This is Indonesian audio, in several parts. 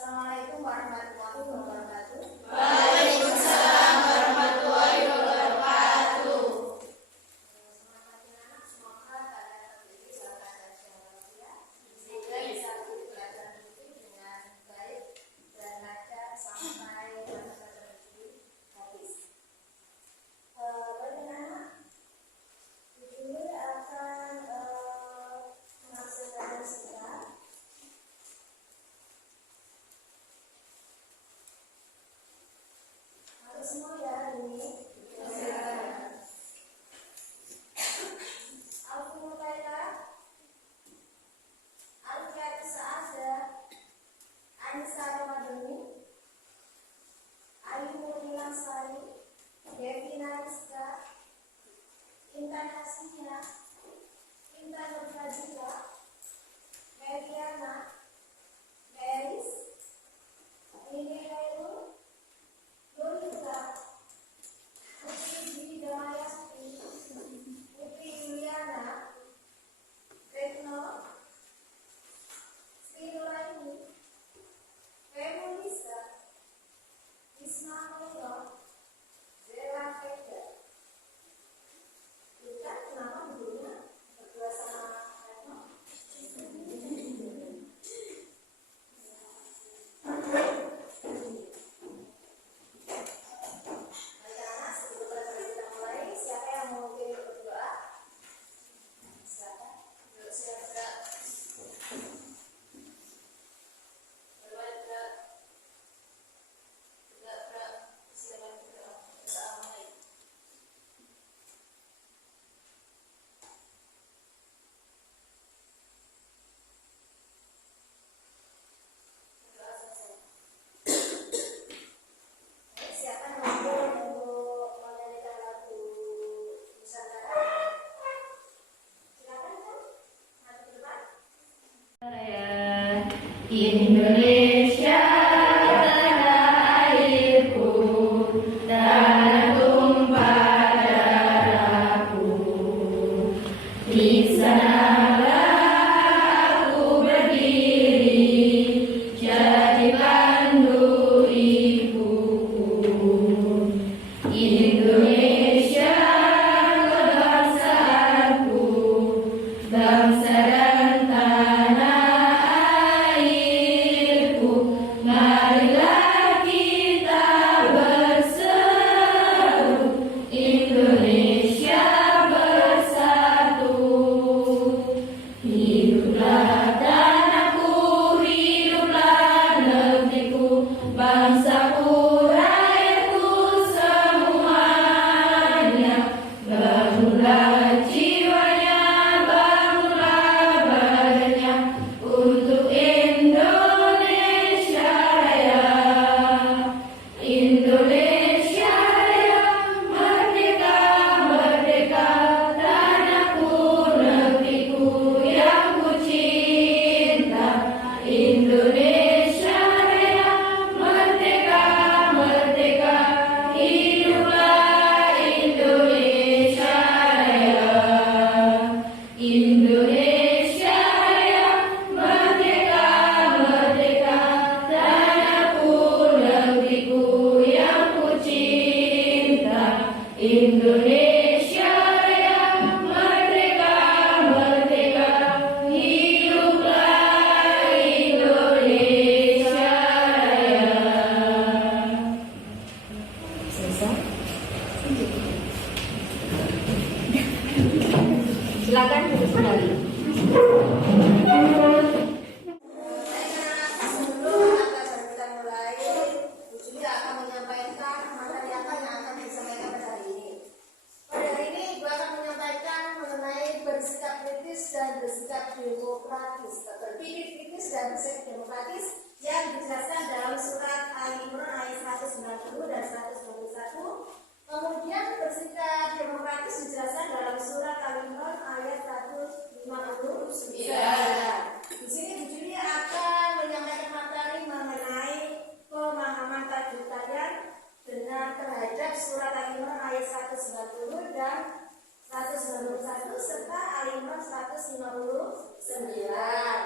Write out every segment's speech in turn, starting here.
Assalamualaikum warahmatullahi wabarakatuh. Waalaikumsalam warahmatullahi wabarakatuh. Semangat anak-anak, semoga kalian memiliki bakat dan sehingga bisa belajar itu dengan baik dan lancar sampai masa tertentu habis. Baik anak-anak, di sini akan melaksanakan segera. Semua ya hari ini. Al-Mu'taila, Al-Fatih Sa'ada, Anissa Ramadhani, Ayu Murnilan Sari, Devina Rizka, Intan Hasina, Intan Nurfazila, Meriana, Meris, Nini Khairul, Yulita, Putri Damayasti, Putri Yuliana, Retno, Sri Nuraini, Femulisa, Ismail, Zela Feda. Kita kenapa dulunya berdua sama Retno? Indonesia tanah airku, tanah tumpah darahku. Di sanalah aku berdiri, jadi pandu ibuku. Indonesia bangsaku, bangsa dan tanah. Marilah kita berseru, Indonesia bersatu. Hiduplah tanahku, hiduplah negeriku, bangsaku, rakyatku semuanya. Bangunlah jiwanya, bangunlah badannya untuk Indonesia Raya. Indonesia Raya, merdeka, merdeka, tanahku, negeriku yang ku cinta. Indonesia Raya, merdeka, merdeka, hiduplah Indonesia Raya. Indonesia Raya, merdeka, merdeka, tanahku, negeriku yang ku cinta. Indonesia Raya, merdeka, merdeka, hiduplah Indonesia Raya. Selesai? Silakan duduk kembali. Sebelum kita mulai, Bu Juli akan menyampaikan materi apa yang akan disampaikan pada hari ini. Pada hari ini, Ibu akan menyampaikan mengenai bersikap kritis dan bersikap demokratis, berpikir kritis dan bersikap demokratis yang dijelaskan dalam surat Al-Imran ayat 190 dan 191. Kemudian bersikap demokratis dijelaskan dalam surat Al-Imran ayat 159. Di sini Bu Juli akan menyampaikan materi mengenai pemahaman tajuk kalian dengan terhadap surat Al-Imran ayat 190 dan 191 serta Al-Imran 159.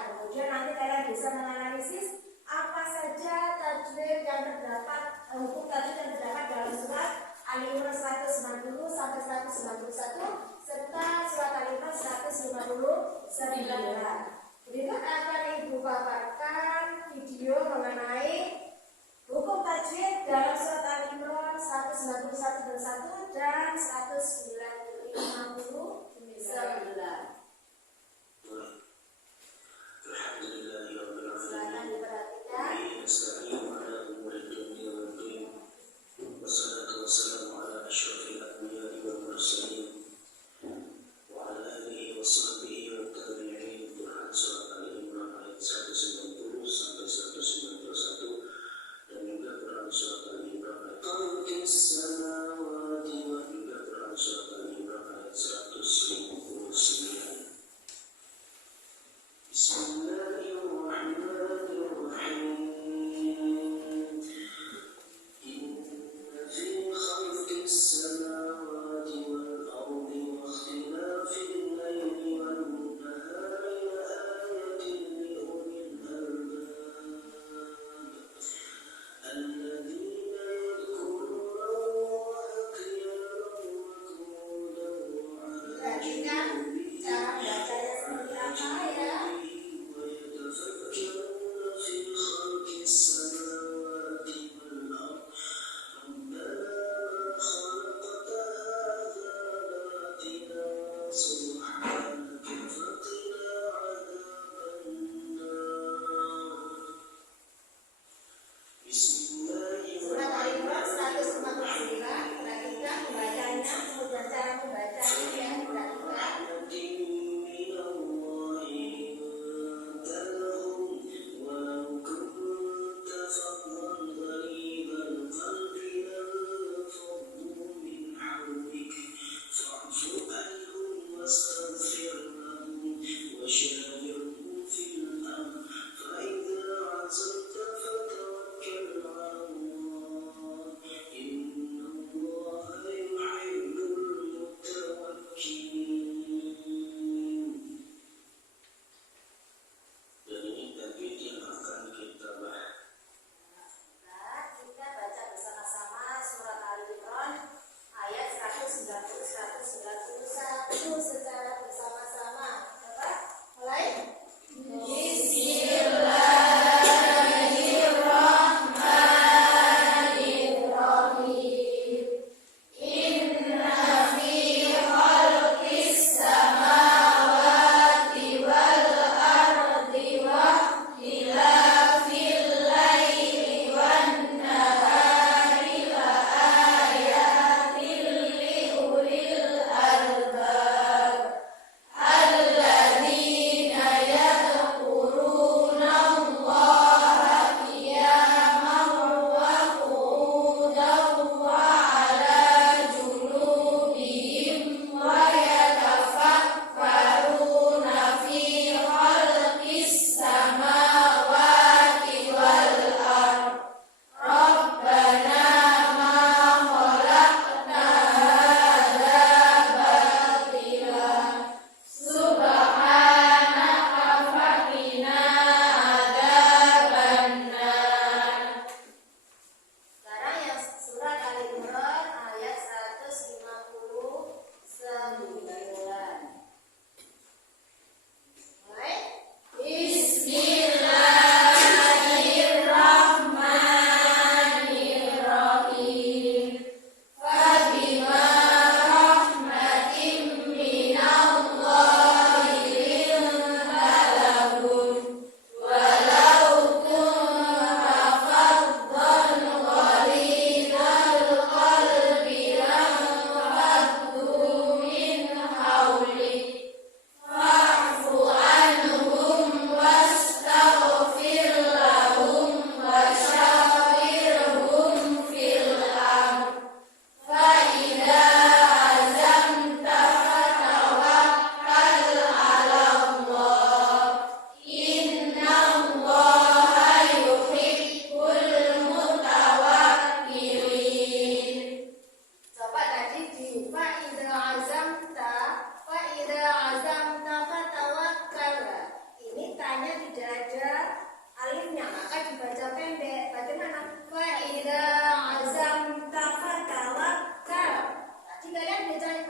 Kemudian nanti kalian bisa menganalisis apa saja yang terdapat hukum tajwid yang terdapat dalam surat Al-Imran 190 sampai 191 serta surat Al-Imran 159. Berikut akan Ibu paparkan video mengenai hukum tajwid dalam surat Al-Imran 191 dan 159. Silakan diperhatikan.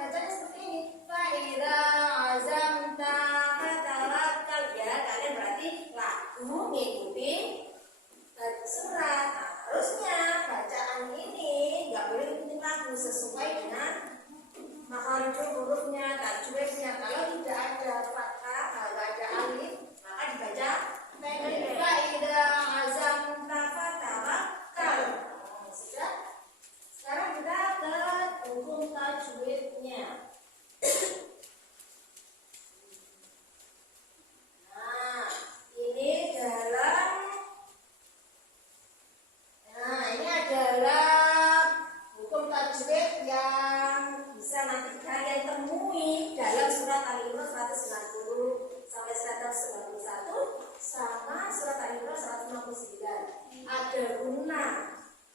bacanya seperti ini. Fa'idza azamta fatawakkal. Ya, kalian berarti lagu mengikuti surat. Nah, harusnya bacaan ini nggak boleh ikuti lagu, sesuai dengan makhraj hurufnya, tajwidnya. Kalau tidak ada fathah, nggak ada alif, maka dibaca pendek. Fa'idza azamta fatawakkal. Sudah. Sekarang kita ke hukum tajwidnya. Nah, ini adalah hukum tajwid yang bisa nanti kalian temui dalam surat Al-Imran 190 sampai 191 sama surat Al-Imran 159. Ada guna,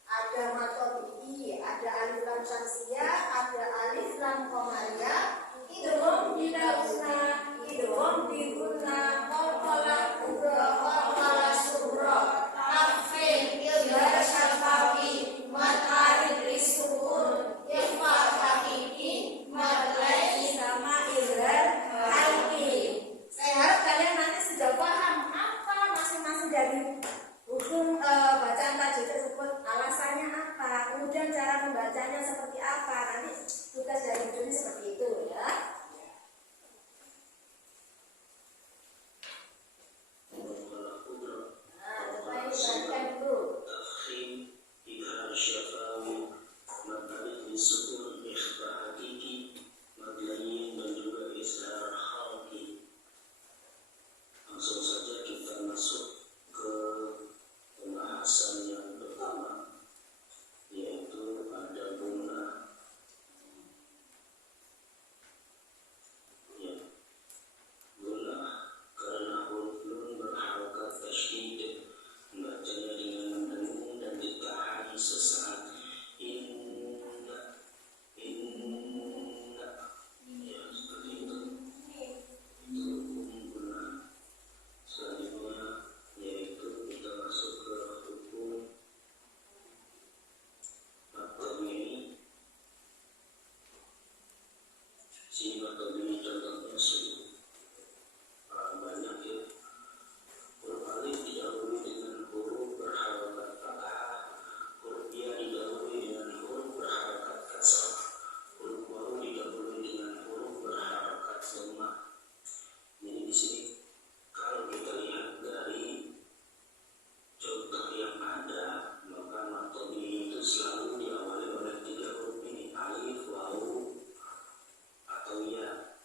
ada matodii, ada alif lam syamsiyah, ada alif lam qamariyah, idgham bila usna, idgham bi gunna, qalqalah kubra, qalqalah sughra, takhfif, idgham syafawi, mad alif lisukun, ikhfa hakiki, mad lain sama idgham halqi. Saya harap kalian nanti sudah paham apa masing-masing dari hukum bacaan tajwid tersebut, alasannya apa, kemudian cara membacanya seperti apa. Nanti tugas dari hidup ini seperti itu ya. Nah, coba dibacakan dulu. Langsung saja kita masuk ke pembahasan yang pertama, yaitu ada guna. Ya, guna karena huruf nun berharokat tasydid, membacanya dengan mendengung dan ditahan sesaat. Inna, ya seperti itu. Itu hukum guna. Selanjutnya yaitu kita masuk ke hukum matobi. Si matobi contohnya banyak ya. Huruf alif didahului dengan huruf berharokat fathah, huruf ya didahului dengan huruf berharokat kasrah, huruf waw didahului dengan huruf berharokat dhammah. Jadi di sini kalau kita lihat dari contoh yang ada, maka matobi itu selalu diawali oleh 3 huruf ini, alif, waw, atau ya.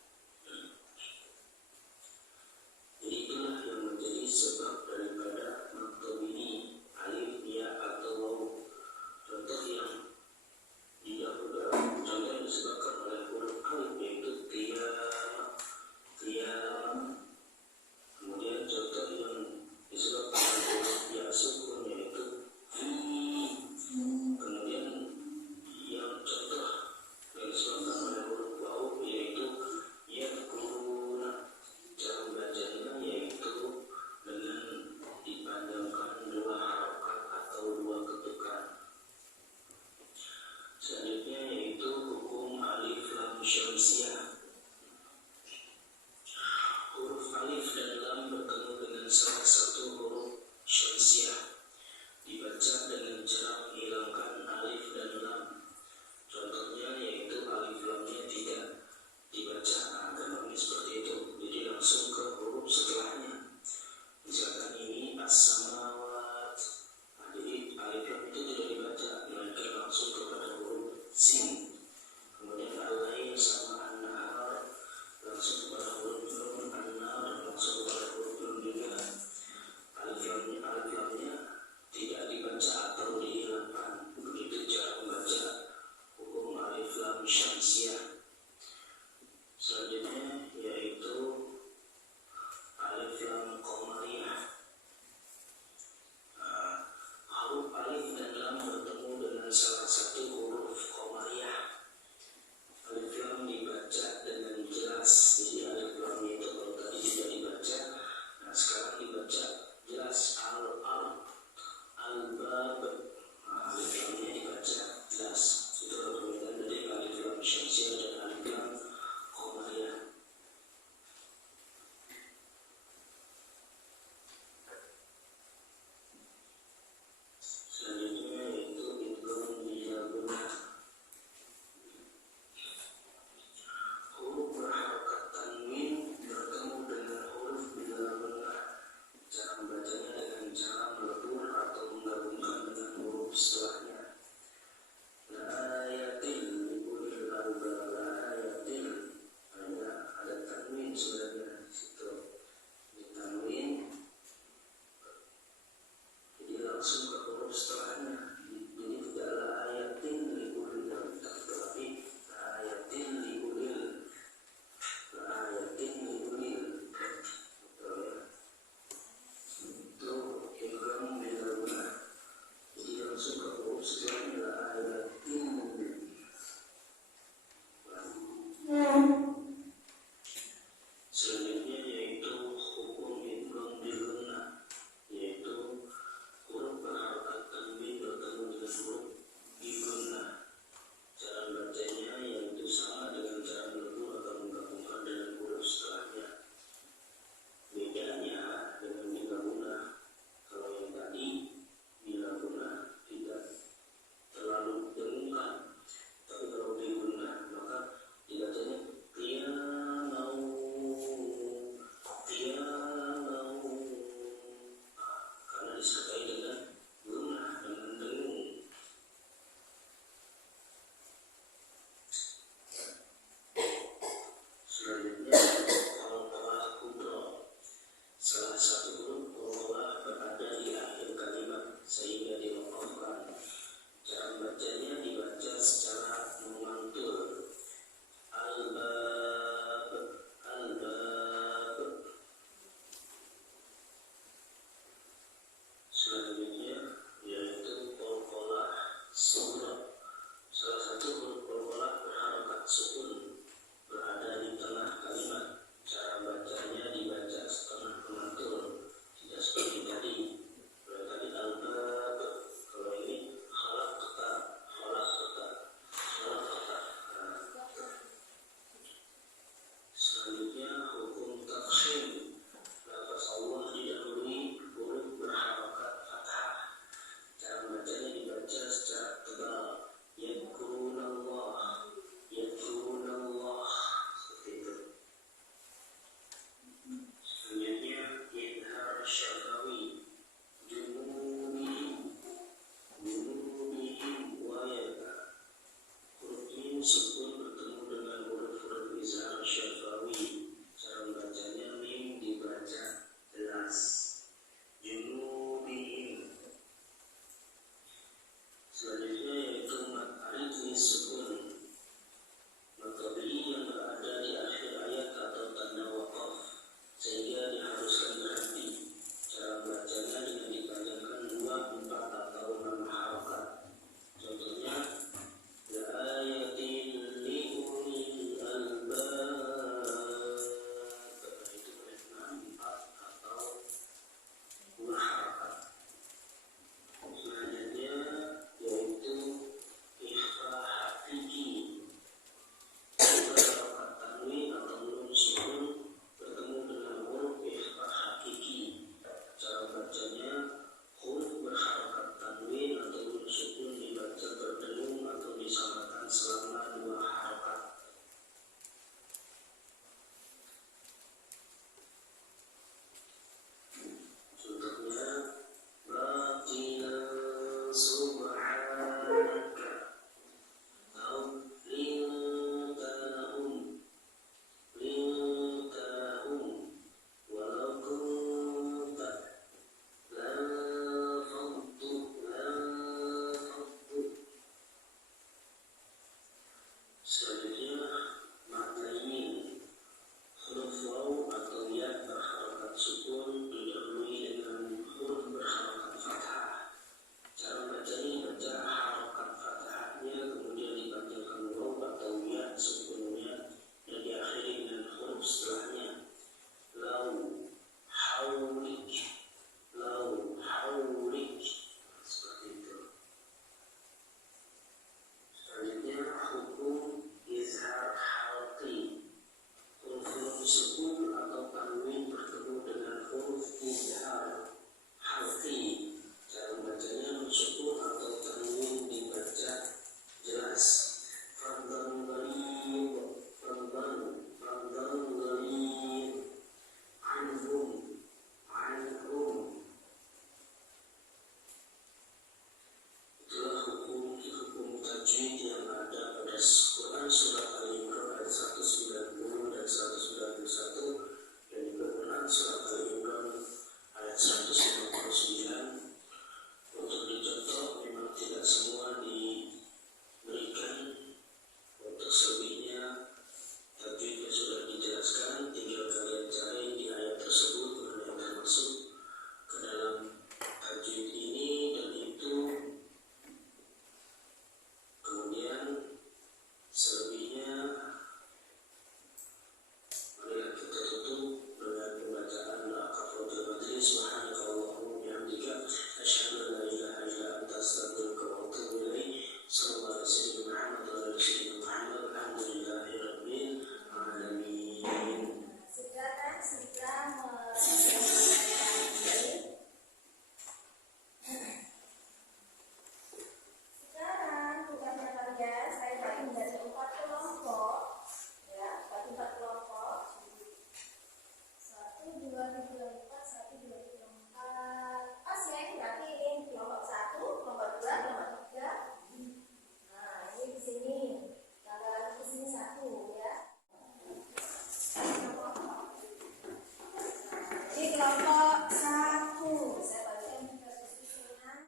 kelompok 1. Saya bagikan juga susunya.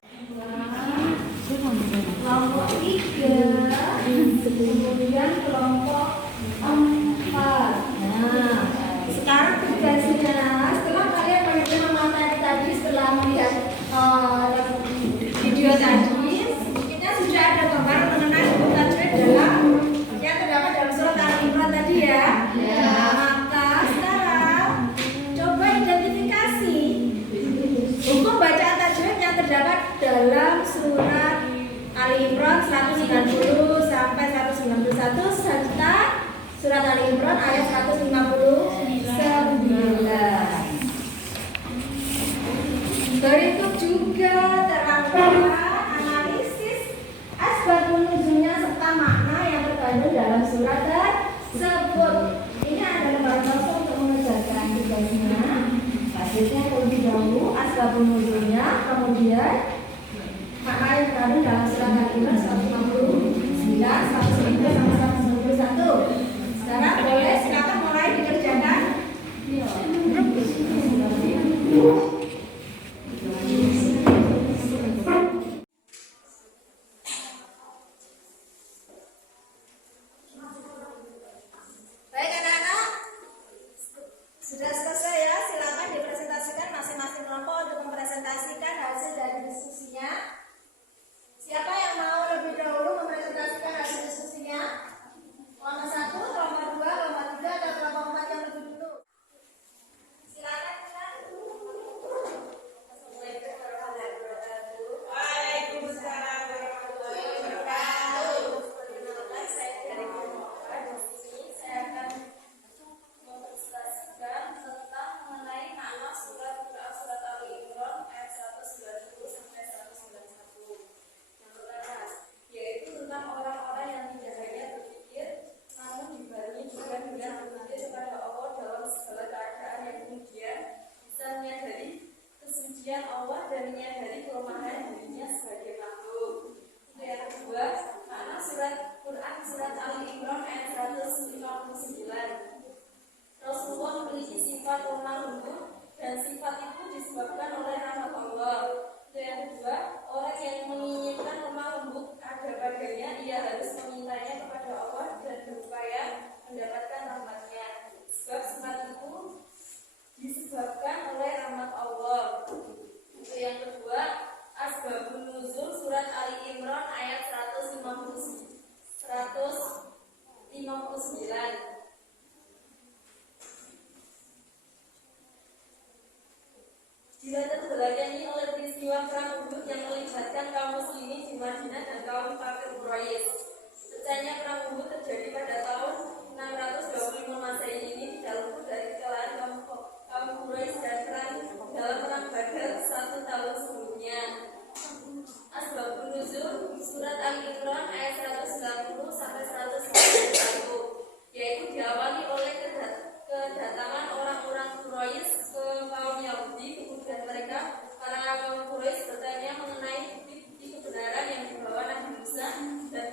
Kelompok 3, kemudian kelompok 4. Nah, sekarang tugasnya setelah kalian mengikuti materi tadi, setelah melihat video tadi, kita sudah ada gambar mengenai huruf tajwid dalam yang terdapat dalam surat Al-Imran tadi ya. Nah, maka sekarang coba identifikasi hukum bacaan tajwid yang terdapat dalam surat Ali Imran 190 sampai 191 serta surat Ali Imran ayat 159. Berikut juga terangkan analisis asbabun nuzulnya serta makna yang terkandung dalam surat tersebut. Ini ada lembar kosong untuk mengerjakan tugasnya. Selanjutnya terlebih dahulu asbabun nuzulnya, kemudian makna yang terkandung dalam surat Al-Imran 159, 190 sampai 191. Sekarang boleh silakan mulai dikerjakan. Baik anak-anak, sudah selesai ya. Silakan dipresentasikan masing-masing kelompok untuk mempresentasikan hasil dari diskusinya. Siapa yang mau lebih dahulu mempresentasikan hasil diskusinya? Kelompok 1, kelompok 2, kelompok 3, atau kelompok 4 yang lebih dulu? Silakan. Waalaikumsalam warahmatullahi wabarakatuh. Perkenalkan, saya dari kelompok 4. Di sini saya akan mempresentasikan tentang mengenai makna surat Al-Imran ayat 190 sampai 191. Yang pertama, yaitu tentang orang-orang yang tidak hanya berpikir, namun dibarengi juga dengan berpikir kepada Allah dalam segala keadaan, yang kemudian bisa menyadari kesucian Allah dan menyadari kelemahan dirinya sebagai makhluk. Yang kedua, makna surat Quran surat Al-Imran ayat 159. Rasulullah memiliki sifat lemah lembut dan sifat itu disebabkan oleh rahmat Allah. Yang kedua, orang yang menginginkan lemah lembut ada padanya, ia harus memintanya kepada Allah dan berupaya mendapatkan rahmatnya. Sebab sifat itu disebabkan oleh rahmat Allah. Itu yang kedua, asbabun nuzul surat Ali Imran ayat 159. Bila terbelanjangi oleh peristiwa perang Uhud yang melibatkan kaum muslimin di Madinah dan kaum kafir Quraisy. Sejanya perang Uhud terjadi pada tahun 625 Masehi ini, tidak luput dari kekalahan kaum Quraisy dan perang dalam perang Badar 1 tahun sebelumnya. Asbabun nuzul surat Al-Imran ayat 190 sampai 191, yaitu diawali oleh kedatangan orang-orang Quraisy ke kaum Yahudi. Kemudian mereka, para kaum Quraisy, bertanya mengenai bukti kebenaran yang dibawa Nabi Musa dan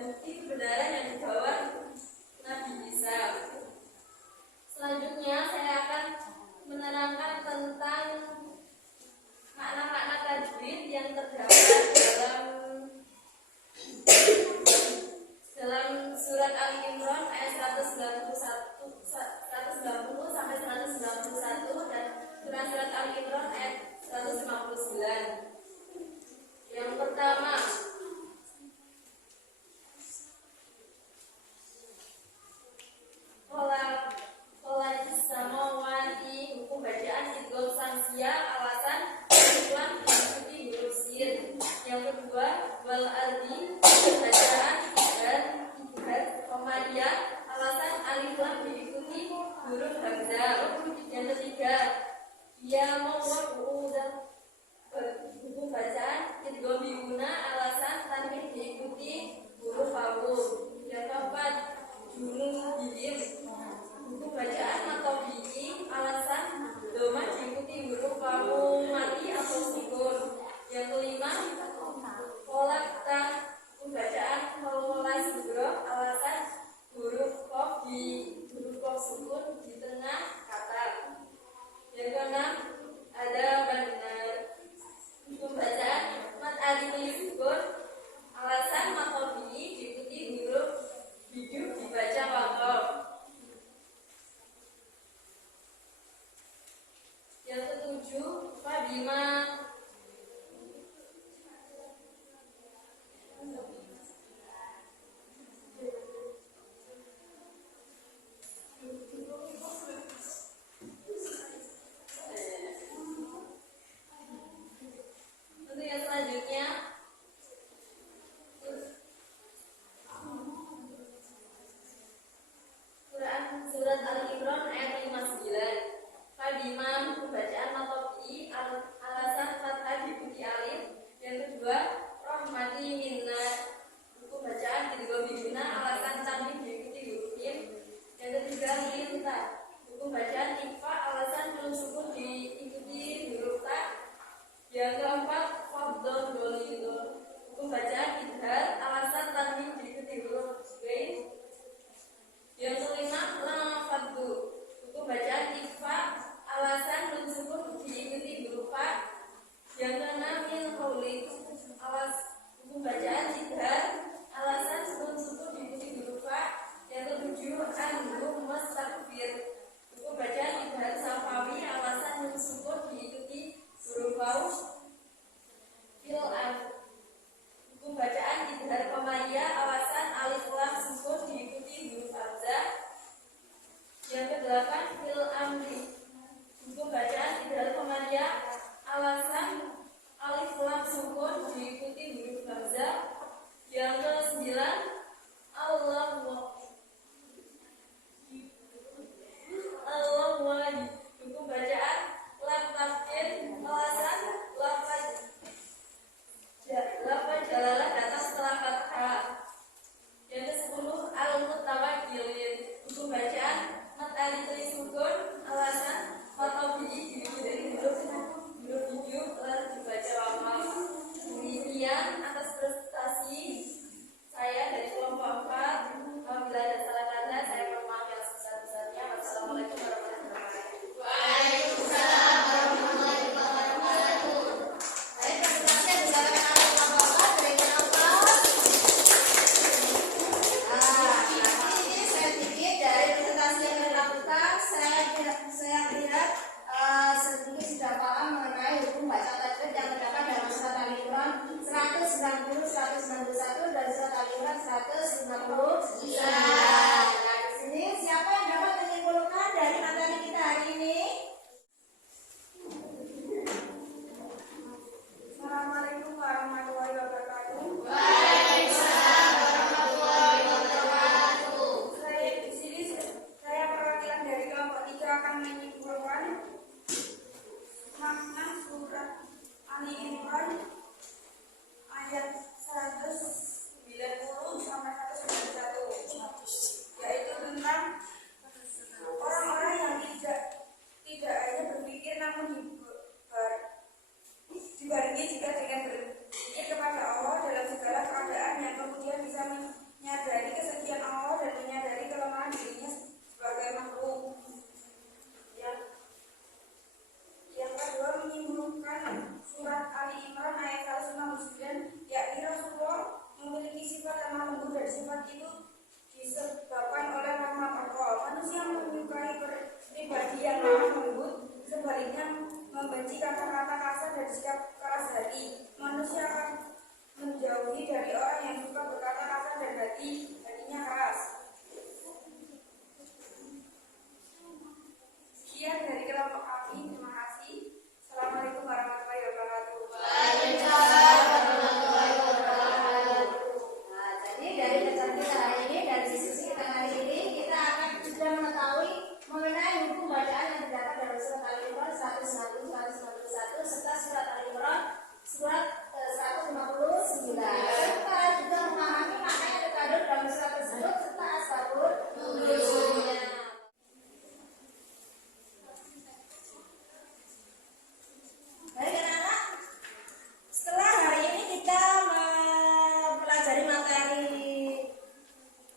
ke-8 fil amri. Buku bacaan Idul Komariah. Alasan alif lam sukun diikuti huruf hamzah. Yang ke-9 Allah wali. Buku bacaan lam tafsir. Alasan lafaz jalalah datang setelah fathah. Yang ke-10 al-mutawakkilin. Buku bacaan mat alif sukun. Alasan matabi'i diikuti dari huruf hijau telah dibaca lama. Demikian atas prestasi saya dari kelompok 4. Apabila ada salah kata, saya mohon maaf yang sebesar-besarnya. Wassalamualaikum warahmatullahi wabarakatuh. Baik, presentasinya dilakukan oleh Bapak dari kelompok. Ini sedikit dari presentasi yang dilakukan. Saya lihat sedikit sudah paham mengenai hukum baca tajwid yang terdapat dalam surat Al-Imran 190, 191 dan surat Al-Imran 159. Nah, di sini siapa yang dapat menyimpulkan dari materi kita hari ini? Assalamualaikum warahmatullahi wabarakatuh. Saya di sini saya perwakilan dari kelompok 3 akan menyimpulkan makna surat Ali Imran ayat 190 sampai 191, yaitu tentang orang-orang yang tidak hanya berpikir namun dibarengi juga dengan berpikir kepada Allah dalam segala keadaan, yang kemudian bisa menyadari kesedihan Allah dan menyadari kelemahan dirinya sebagai makhluk. Yang kedua, menyimpulkan surat Ali Imran ayat 159, yakni Rasulullah memiliki sifat lemah lembut, dan sifat itu disebabkan oleh rahmat Allah. Manusia menyukai pribadi yang lemah lembut, sebaliknya membenci kata-kata kasar dan sikap keras hati. Manusia akan menjauhi dari orang yang suka berkata kasar dan hatinya keras. Sekian dari kelompok kami. Terima kasih. Assalamualaikum warahmatullahi wabarakatuh. Nah, jadi dari pelajaran kita hari ini, dari diskusi kita hari ini, kita akan sudah mengetahui mengenai hukum bacaan yang terdapat dalam surat Al-Imran 190, 191 serta surat Al-Imran surat 159. Serta juga memahami makna yang terkandung dalam surat tersebut serta asbabun nuzulnya. Baik anak-anak, setelah hari ini kita mempelajari materi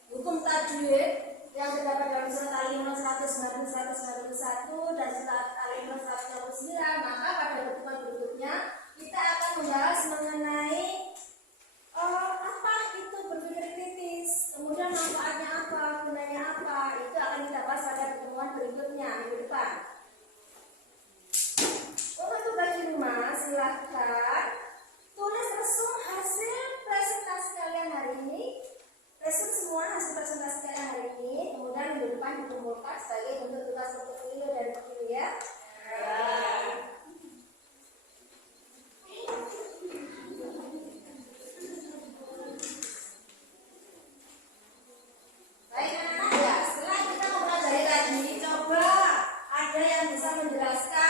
hukum tajwid yang terdapat dalam surat Al-Imran 190, 191 dan surat Al-Imran 169, maka pada pertemuan berikutnya kita akan membahas mengenai apa itu berpikir kritis, kemudian manfaatnya apa, gunanya apa. Itu akan kita bahas pada pertemuan berikutnya minggu depan. Untuk tugas di rumah, silahkan tulis resum hasil presentasi kalian hari ini. Resum semua hasil presentasi kalian hari ini, kemudian minggu depan dikumpulkan sebagai bentuk tugas portofolio dan portfolio ya. Baik anak-anak, ya setelah kita mempelajari tadi, coba ada yang bisa menjelaskan